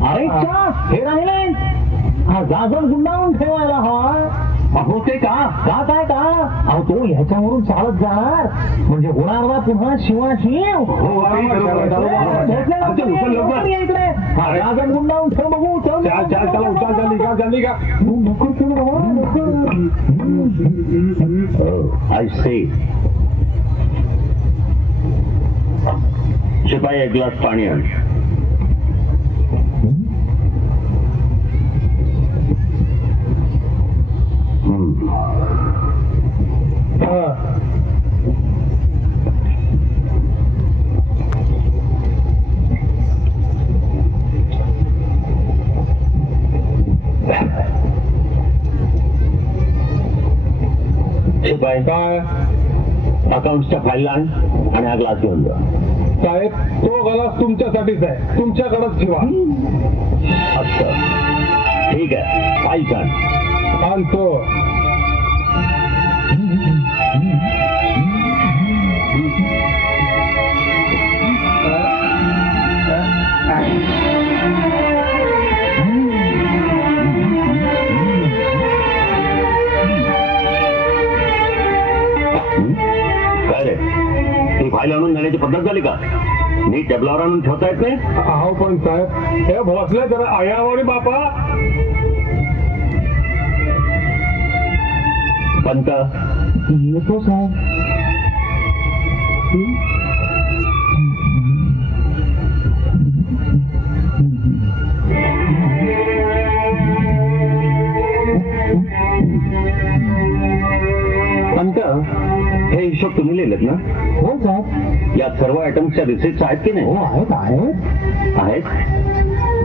अरे हे राहिले हा जाजर गुंडाळून ठेवायला हा. अहो ते का काय का अहो तो ह्याच्यावरून चालत जाणार म्हणजे होणार ना पुन्हा शिवाशिव गुंडावून ठेव बघू आय से शिपाई एक ग्लास पाणी आण. शिपाई काय अकाउंटच्या फाईल आण आणि हा ग्लास घेऊन जा. साहेब तो ग्लास तुमच्यासाठीच आहे, तुमच्याकडेच ठेवा. अच्छा ठीक आहे, फाईल आण. आणतो. काय रे, ती फाईल आणून नेण्याची पद्धत झाली का? नीट टेबलावर आणून ठेवता येत नाही? अहो पण साहेब हे भोसले जरा आयावरी बापा. पंत येतो साहेब. पंत हे हिशोब तुम्ही लिहिलेत ना? हो साहेब. या सर्व आयटम्सच्या रिसिप्ट आहेत की नाही? हो आहेत. आहेत.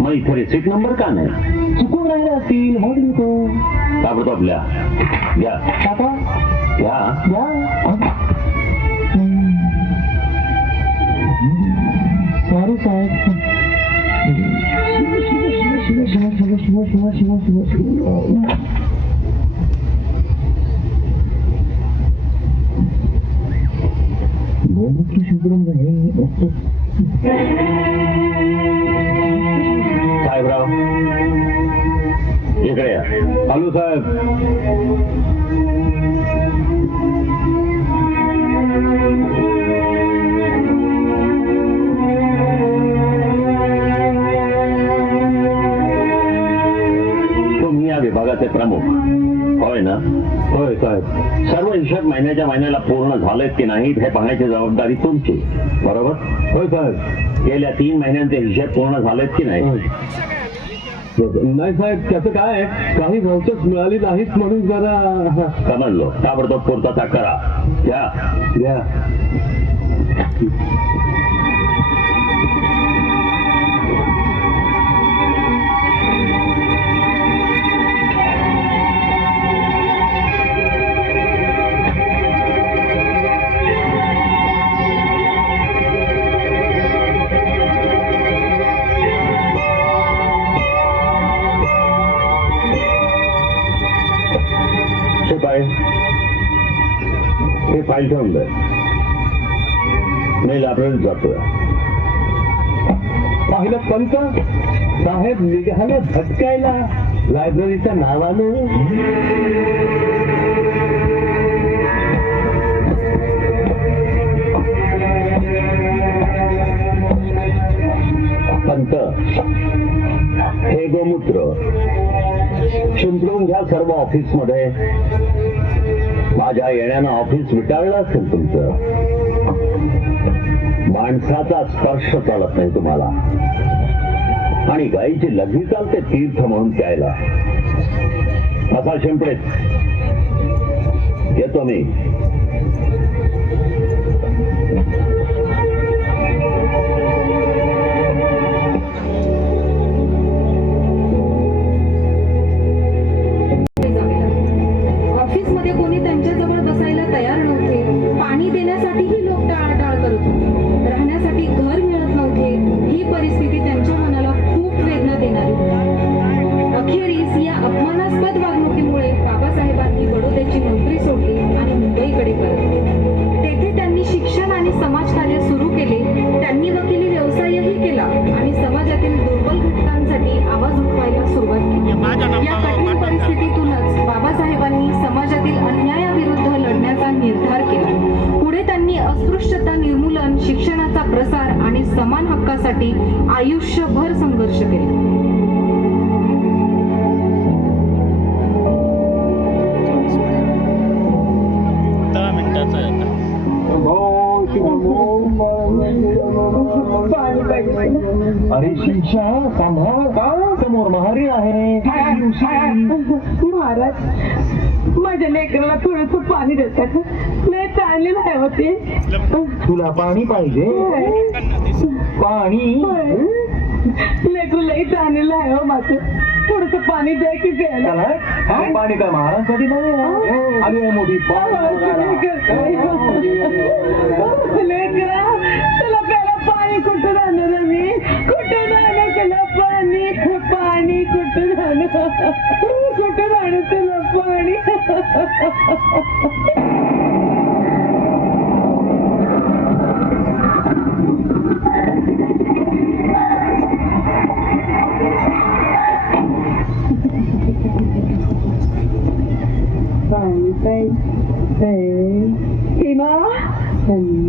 मग इथे रिसिप्ट नंबर का नाही? चुकून राहिले असतील मग लिहितो. ताबडतोब आपल्या घ्या काका घ्या. सॉरी साहेब. साहेबराव इकडे या. हॅलो साहेब. तुम्ही या विभागाचे प्रमुख होय ना? होय साहेब. सर्व हिशोब महिन्याला पूर्ण झालेत की नाहीत हे पाहण्याची जबाबदारी तुमची, बरोबर? होय साहेब. गेल्या 3 महिन्यांचे हिशेब पूर्ण झालेत की नाही? नाही साहेब, त्याचं काय काही वंचक मिळाली नाहीत म्हणून जरा समजलो. ताबडतोब पूर्तता करा. घ्या. हे फाईल ठेवून दे. मी लायब्ररीत जातोय. पाहिलं पंत साहेब निघाले भटकायला लायब्ररीच्या नावानं. पंत हे गोमूत्र शिंपडून घ्या सर्व ऑफिस मध्ये. माझ्या येण्यानं ऑफिस विटाळलं असेल तुमचं. माणसाचा स्पर्श चालत नाही तुम्हाला आणि गाईची लघवी चालते तीर्थ म्हणून प्यायला. असा शिंपडेत येतो मी. ऑफिसमध्ये कोणी त्यांच्याजवळ बसायला तयार नव्हते. पाणी देण्यासाठीही लोक टाळाटाळ करत होते. राहण्यासाठी घर मिळत नव्हते. ही परिस्थिती त्यांच्या मनाला खूप वेदना देणारी होती. अखेरीस या अपमानास्पद वागणुकीमुळे बाबासाहेबांनी बडोद्याची नोकरी सोडली आणि मुंबई हक्कासाठी आयुष्यभर संघर्ष केला. अरे शिक्षा सांभाळ का समोर महारी आहे. महाराज माझ्या लेकराला थोडंसं पाणी देतात. लय चाललेलं आहे होते. तुला पाणी पाहिजे. पाणी लेकरू लई चाललेलं आहे हो माझं. थोडस पाणी द्या की द्यायला. पाणी काय महाराजांसाठी नाही आली मोठी लेकरा तुला प्यायला पाणी कुठं राहणार मी. कुठं राहणार तुला पाणी. पाणी कुठं राहणार. कुठं राहणार तुला पाणी.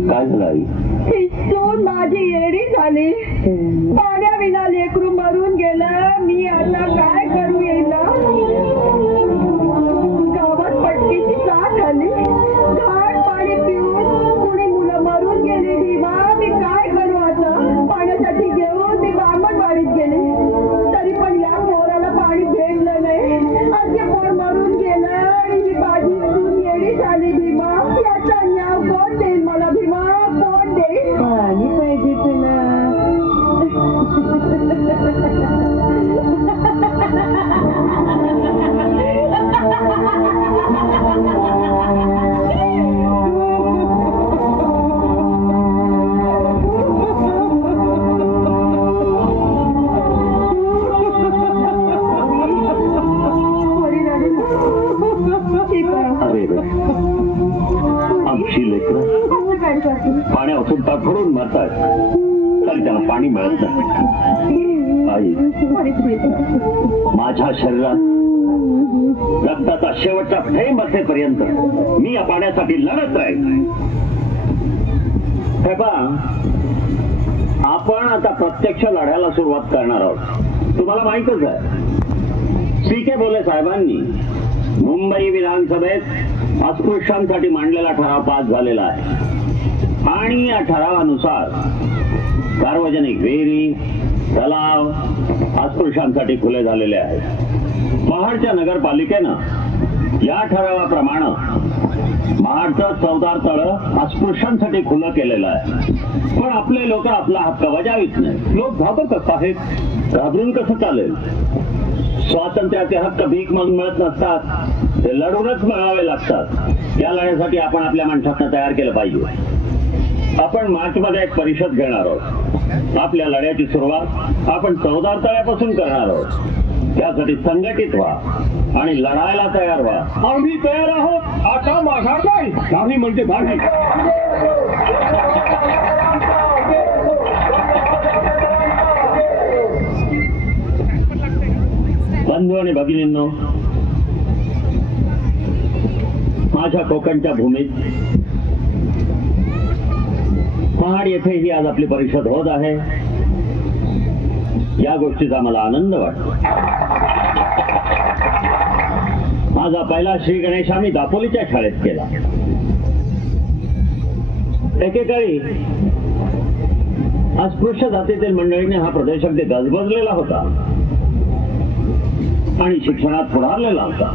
काय झालं आई? हिसून माझी येडी झाली. पाण्याविना लेकरू मरून गेलं. मी आता काय करू. येईल गावात पट्टीची साथ आली. घाट पाणी पिऊन कुणी मुलं मरून गेली. भीमा मी काय करू आता. पाण्यासाठी घेऊन मी बामणवाडीत गेले. तरी पण या पोराला पाणी भेटलं नाही. असे पोर मरून गेलं आणि ही माझी सून येडी झाली. भीमा याचा न्याय कोण देईल मला. भीमा कोण देईल. पाणी पाहिजे तुला. अरे आमची लेकरं पाण्यापासून ताटफडून मरतात तरी त्याला पाणी मिळत नाही. आई माझ्या शरीरात रक्ताचा शेवटचा थेंब असेपर्यंत मी या पाण्यासाठी लढत राहील. हे पहा, आपण आता प्रत्यक्ष लढ्याला सुरुवात करणार आहोत. तुम्हाला माहितच आहे C.K. बोले साहेबांनी मुंबई विधानसभेत अस्पृश्यांसाठी मांडलेला ठराव पास झालेला आहे आणि या ठरावानुसार सार्वजनिक विहिरी तलाव अस्पृश्यांसाठी खुले झालेले आहेत. महाडच्या नगरपालिकेनं या ठरावाप्रमाणे महाडचं 14 तळं अस्पृश्यांसाठी खुलं केलेलं आहे. पण आपले लोक आपला हक्क बजावित नाही. लोक घाबरत आहेत. घाबरून कसं चालेल. स्वातंत्र्याचे हक्क भीक मागून मिळत नसतात. ते लढूनच मिळवावे लागतात. या लढ्यासाठी आपण आपल्या माणसांना तयार केलं पाहिजे. आपण मार्चमध्ये एक परिषद घेणार आहोत. आपल्या लढ्याची सुरुवात आपण 14 तळ्यापासून करणार आहोत. त्यासाठी संघटित व्हा आणि लढायला तयार व्हा. आम्ही तयार आहोत. आता माघार नाही. नाही म्हणजे नाही. बंधू आणि भगिनींनो, माझ्या कोकणच्या भूमीत महाड येथे ही आज आपली परिषद होत आहे. या गोष्टीचा मला आनंद वाटतो. माझा पहिला श्री गणेश आम्ही दापोलीच्या शाळेत केला. एकेकाळी अस्पृश्य जातीतील मंडळीने हा प्रदेश अगदी गजबजलेला होता आणि शिक्षणात पुढारलेला होता.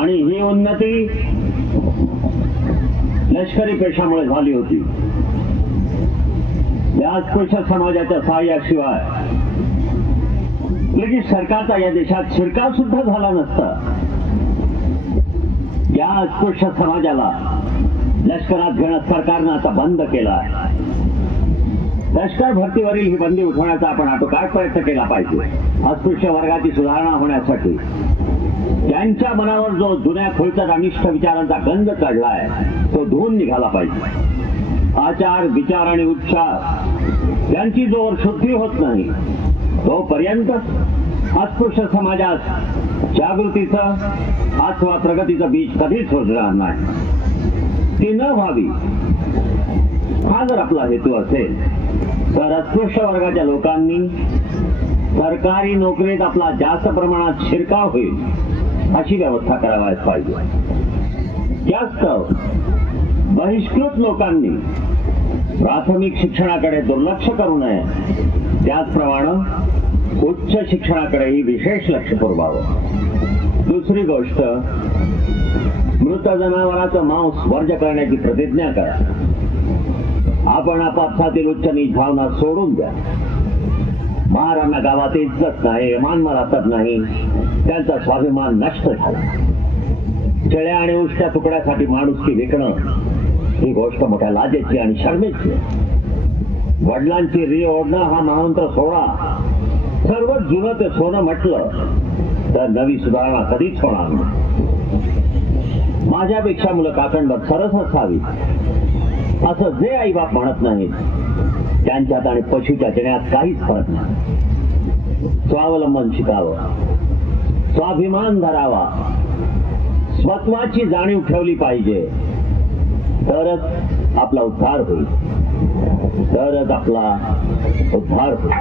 आणि ही उन्नती लष्करी पेशामुळे झाली होती. या अस्पृश्य समाजाच्या सहाय्याशिवाय ब्रिटिश सरकारचा या देशात शिरकाव सुद्धा झाला नसता. या अस्पृश्य समाजाला लष्करात घेणं सरकारनं आता बंद केलं आहे. लष्कर भरतीवरील ही बंदी उठवण्याचा आपण आटोकाट प्रयत्न केला पाहिजे. अस्पृश्य वर्गाची सुधारणा होण्यासाठी त्यांच्या मनावर जो जुन्या खोलकर अनिष्ट विचारांचा गंज चढलाय तो धुवून निघाला पाहिजे. आचार विचार आणि उच्चार यांची जोर शुद्धी होत नाही तोपर्यंत अस्पृश्य समाजात जागृतीचं अथवा प्रगतीचं बीज कधीच रुजणार नाही. ती न व्हावी हा जर आपला हेतू असेल तर अस्पृश्य वर्गाच्या लोकांनी सरकारी नोकरीत आपला जास्त प्रमाणात शिरकाव होईल अशी व्यवस्था करायला पाहिजे. त्यास्तव बहिष्कृत लोकांनी प्राथमिक शिक्षणाकडे दुर्लक्ष करू नये. त्याचप्रमाणे उच्च शिक्षणाकडेही विशेष लक्ष पुरवावं. दुसरी गोष्ट, मृत जनावराचं मांस वर्ज करण्याची प्रतिज्ञा करा. आपण आपापसातील उच्च नीच भावना सोडून द्या. महारांना गावात इज्जत नाही, मानमरातच नाही, त्यांचा स्वाभिमान नष्ट झाला. शेळ्या आणि उष्ट्या तुकड्यासाठी माणुसकी विकणं ही गोष्ट मोठ्या लाजेची आणि शर्मेची आहे. वडिलांची री ओढणं हा महामंत्र सोडा. सर्व जुनं ते सोनं म्हटलं तर नवी सुधारणा कधीच होणार नाही. माझ्यापेक्षा मुलं काकणभर सरस असावी असं जे आईबाप म्हणत नाहीत त्यांच्यात आणि पशुच्या जण्यात काहीच फरक नाही. स्वावलंबन शिकावं, स्वाभिमान धरावा, स्वत्वाची जाणीव ठेवली पाहिजे. तरच आपला उद्धार होईल. तरच आपला उद्धार होईल.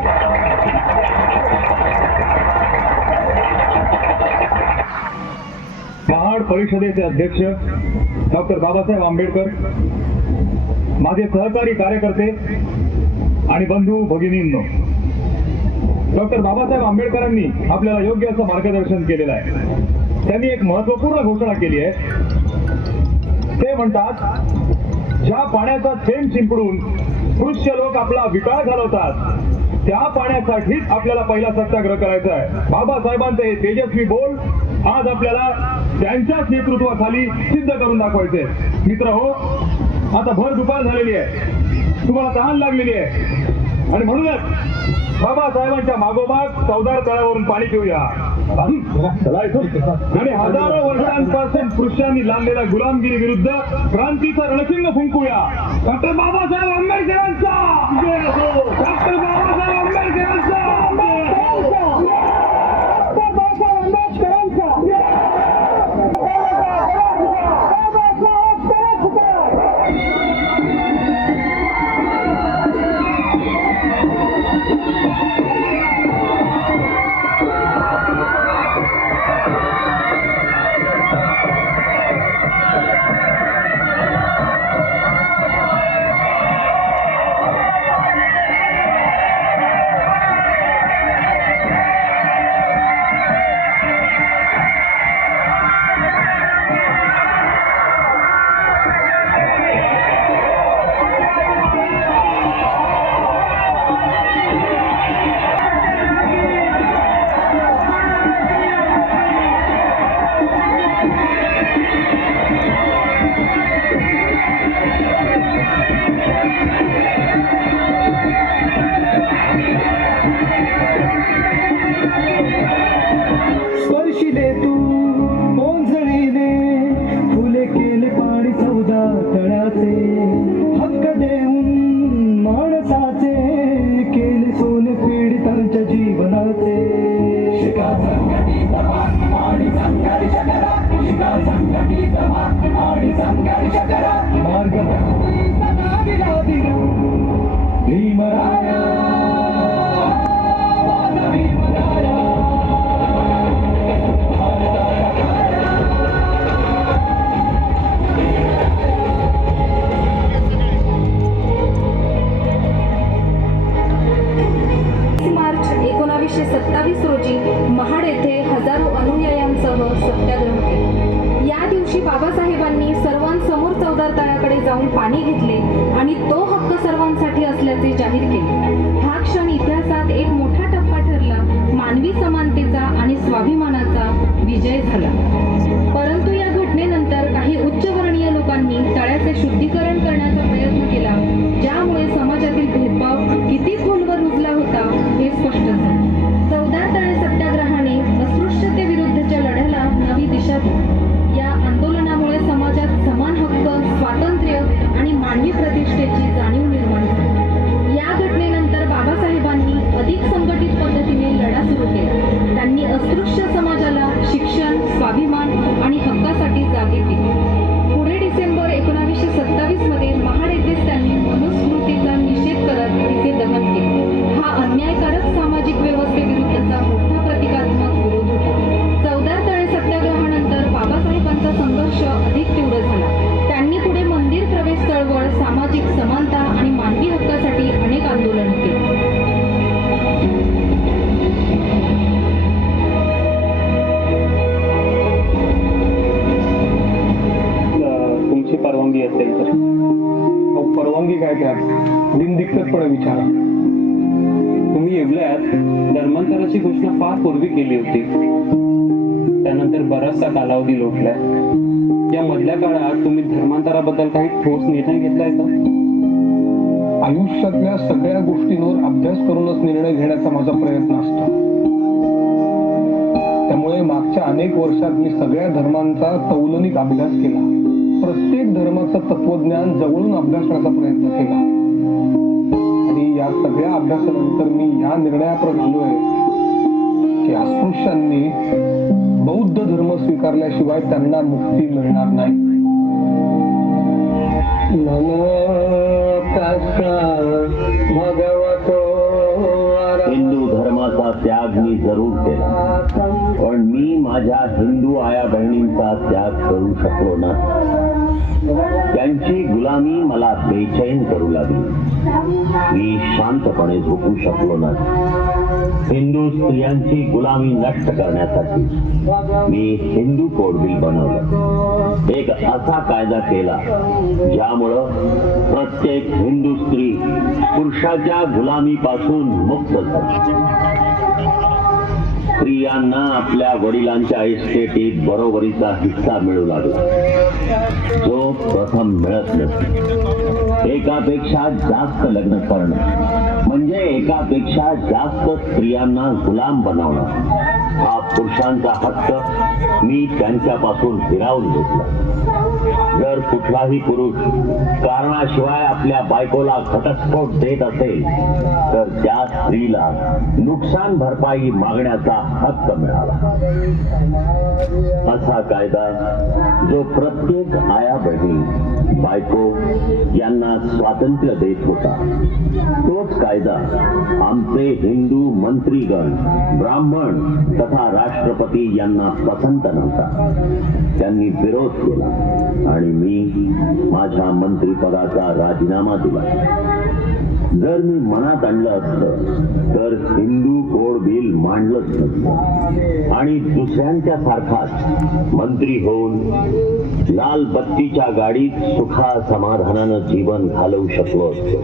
महाड परिषदेचे अध्यक्ष डॉक्टर बाबासाहेब आंबेडकर, माझे सहकारी कार्यकर्ते आणि बंधू भगिनींनो, डॉक्टर बाबासाहेब आंबेडकरांनी आपल्याला योग्य असं मार्गदर्शन केलेलं आहे. त्यांनी एक महत्वपूर्ण घोषणा केली आहे. ते म्हणतात, ज्या पाण्याचा थेंब शिंपडून स्पृश्य लोक आपला विकाळ घालवतात त्या पाण्यासाठीच आपल्याला पहिला सत्याग्रह करायचा आहे. बाबासाहेबांचे हे तेजस्वी बोल आज आपल्याला त्यांच्याच नेतृत्वाखाली सिद्ध करून दाखवायचे. मित्र हो, आता भर दुपार झालेली आहे, तुम्हाला तहान लागलेली आहे आणि म्हणूनच बाबासाहेबांच्या मागोमाग चौदार तळ्यावरून पाणी पिऊया आणि हजारो वर्षांपासून पुरुषांनी लांबलेल्या गुलामगिरी विरुद्ध क्रांतीचा रणसिंग फुंकूया. डॉक्टर बाबासाहेब आंबेडकरांचा, डॉक्टर बाबासाहेब आंबेडकरांचा, पाणी घेतले आणि तो हक्क सर्वांसाठी असल्याचे जाहीर केले. हा क्षण इतिहासात एक मोठा टप्पा ठरला. मानवी समानतेचा आणि स्वाभिमानाचा विजय झाला. परंतु या घटनेनंतर काही उच्चवर्णीय लोकांनी तळ्याचे शुद्धीकरण करण्याचा प्रयत्न केला, ज्यामुळे समाजातील भेदभाव किती खोलवर रुजला होता हे स्पष्ट झाले. 14 तळे सत्याग्रहाने अस्पृश्यतेविरुद्धच्या लढ्याला नवी दिशा दिली. या आंदोलनामुळे समाजात समान हक्क, स्वातंत्र्य आणि मानवी प्रतिष्ठेची जाणीव निर्माण झाली. काय त्यात दिनदिक्कतपणे विचारा. तुम्ही येवल्यात धर्मांतराची घोषणा फार पूर्वी केली होती. त्यानंतर बराचसा कालावधी लोटलाय. या मधल्या काळात तुम्ही धर्मांतराबद्दल काही ठोस निर्णय घेतलाय का? आयुष्यातल्या सगळ्या गोष्टींवर अभ्यास करूनच निर्णय घेण्याचा माझा प्रयत्न असतो. त्यामुळे मागच्या अनेक वर्षात मी सगळ्या धर्मांचा तौलनिक अभ्यास केला. प्रत्येक धर्माचं तत्वज्ञान जवळून अभ्यासण्याचा प्रयत्न केला. आणि या सगळ्या अभ्यासानंतर मी या निर्णयाप्रत आलोय की अस्पृश्यांनी बौद्ध धर्म स्वीकारल्याशिवाय त्यांना मुक्ती मिळणार नाही. हिंदू धर्माचा त्याग मी जरूर केला, पण मी माझ्या हिंदू आया बहिणींचा त्याग करू शकलो नाही. त्यांची गुलामी मला बेचैन करू लागली. मी शांतपणे झोपू शकलो नाही. हिंदू स्त्रियांची गुलामी नष्ट करण्यासाठी मी हिंदू कोड बिल बनवलं. एक असा कायदा केला ज्यामुळं प्रत्येक हिंदू स्त्री पुरुषाच्या गुलामीपासून मुक्त झाली. स्त्रियांना आपल्या वडिलांच्या इस्टेटीत बरोबरीचा हिस्सा मिळू लागला, जो प्रथम मिळत नसे. एकापेक्षा जास्त लग्न करणं म्हणजे एकापेक्षा जास्त स्त्रियांना गुलाम बनवणं हा पुरुषांचा हक्क मी त्यांच्यापासून हिरावून घेतला. जर कुठलाही पुरुष कारणाशिवाय आपल्या बायकोला घटस्फोट देत असेल तर त्या स्त्रीला नुकसान भरपाई मागण्याचा हक्क मिळाला. असा कायदा जो प्रत्येक आया बहिणी बायको यांना स्वातंत्र्य देत होता, तोच कायदा आमचे हिंदू मंत्रीगण, ब्राह्मण तथा राष्ट्रपती यांना पसंत नव्हता. त्यांनी विरोध केला आणि मी माझ्या मंत्रीपदाचा राजीनामा दिला. जर मी मनात आणलं असतं तर हिंदू कोड बिल मांडलंच नसतं आणि दुसऱ्यांच्या सारखाच मंत्री होऊन लाल बत्तीच्या गाडीत सुखा समाधानानं जीवन घालवू शकलो असतो.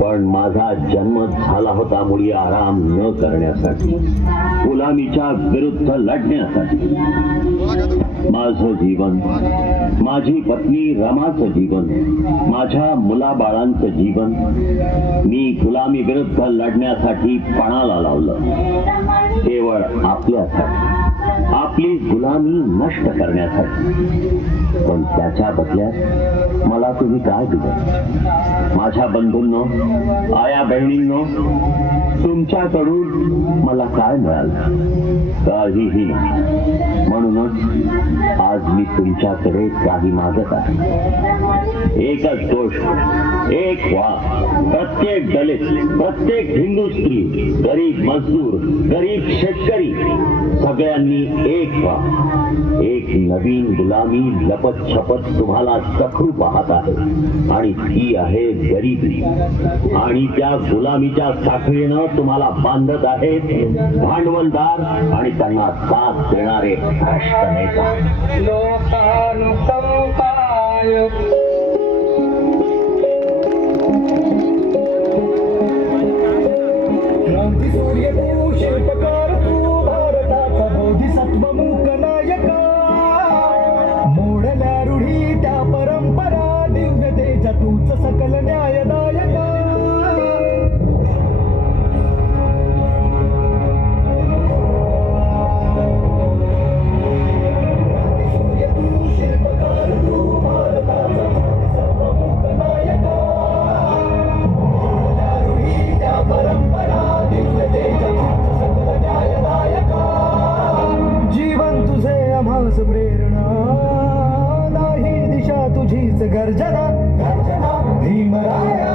पण माझा जन्म झाला होता मुळी आराम न करण्यासाठी, गुलामीच्या विरुद्ध लढण्यासाठी. माझं जीवन, माझी पत्नी रमाचं जीवन, माझ्या मुलाबाळांचं जीवन मी गुलामी विरुद्ध लढण्यासाठी पणाला लावलं. केवळ आपल्यासाठी, आपली गुलामी नष्ट करण्यासाठी. पण त्याच्या बदल्यात मला तुम्ही काय दिलं? माझ्या बंधूंनो, आया बहिणींनो, तुमच्याकडून मला काय मिळालं? काहीही नाही. म्हणूनच आज मी तुमच्याकडे काही मागत आहे. एकच गोष्ट, एक वाद. प्रत्येक दलित, प्रत्येक हिंदू स्त्री, गरीब मजदूर, गरीब शेतकरी सगळ्यांनी एक वाद, एक नवीन गुलामी लपत छपत तुम्हाला चखू पाहत आहे आणि ती आहे गरिबी. आणि त्या गुलामीच्या साखळीनं तुम्हाला बांधत आहेत भांडवलदार आणि त्यांना साथ देणारे भ्रष्ट नेता. क्रांती सूर्य तू, शिल्पकार तू, भारताचा बोधिसत्व मूक नायका. मोडल्या रूढी त्या परंपरा, दिव्य तेजा तूच सकल न्यायदायका. सूर्य तू, शिल्पकार तू, भारताचा बोधिसत्व मूक नायका. मोडल्या रूढी त्या परंपरा, दिव्य तेजा तूच सकल न्यायदायका. जीवन तुझे आम्हास प्रेरणा, नाही दिशा तुझीच गर्जना. गर्जना भीमराया.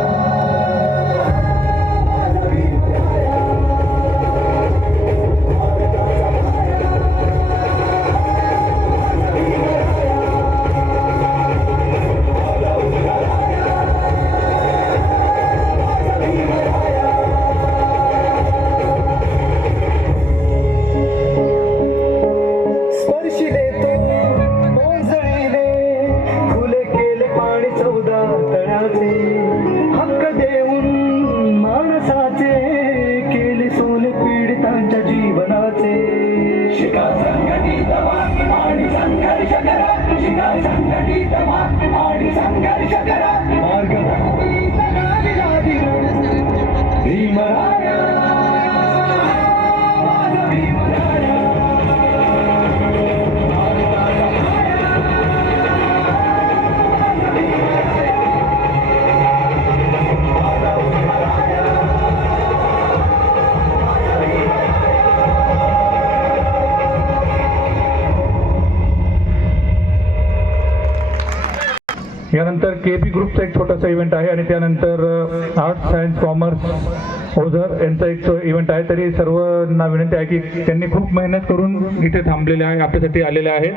स्पर्शी देतो ओंजळीने, खुले केले पाणी आणि संघर्ष करा मार्ग भीमराया माझा भीमराया यानंतर केपी ग्रुपचा एक छोटासा इव्हेंट आहे आणि त्यानंतर आर्ट्स सायन्स कॉमर्स ओझर यांचा एक इव्हेंट आहे. तरी सर्वांना विनंती आहे की त्यांनी खूप मेहनत करून इथे थांबलेले आहे, आपल्यासाठी आलेले आहेत,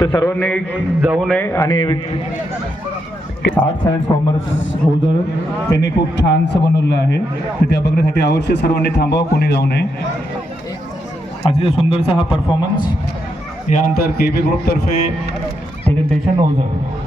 तर सर्वांनी जाऊ नये. आणि आर्ट्स सायन्स कॉमर्स ओझर त्यांनी खूप छानसं बनवलेलं आहे, तर त्या बघण्यासाठी अवश्य सर्वांनी थांबावं, कोणी जाऊ नये. अतिशय सुंदरसा हा परफॉर्मन्स. यानंतर केबी ग्रुपतर्फे प्रेझेंटेशन ओझर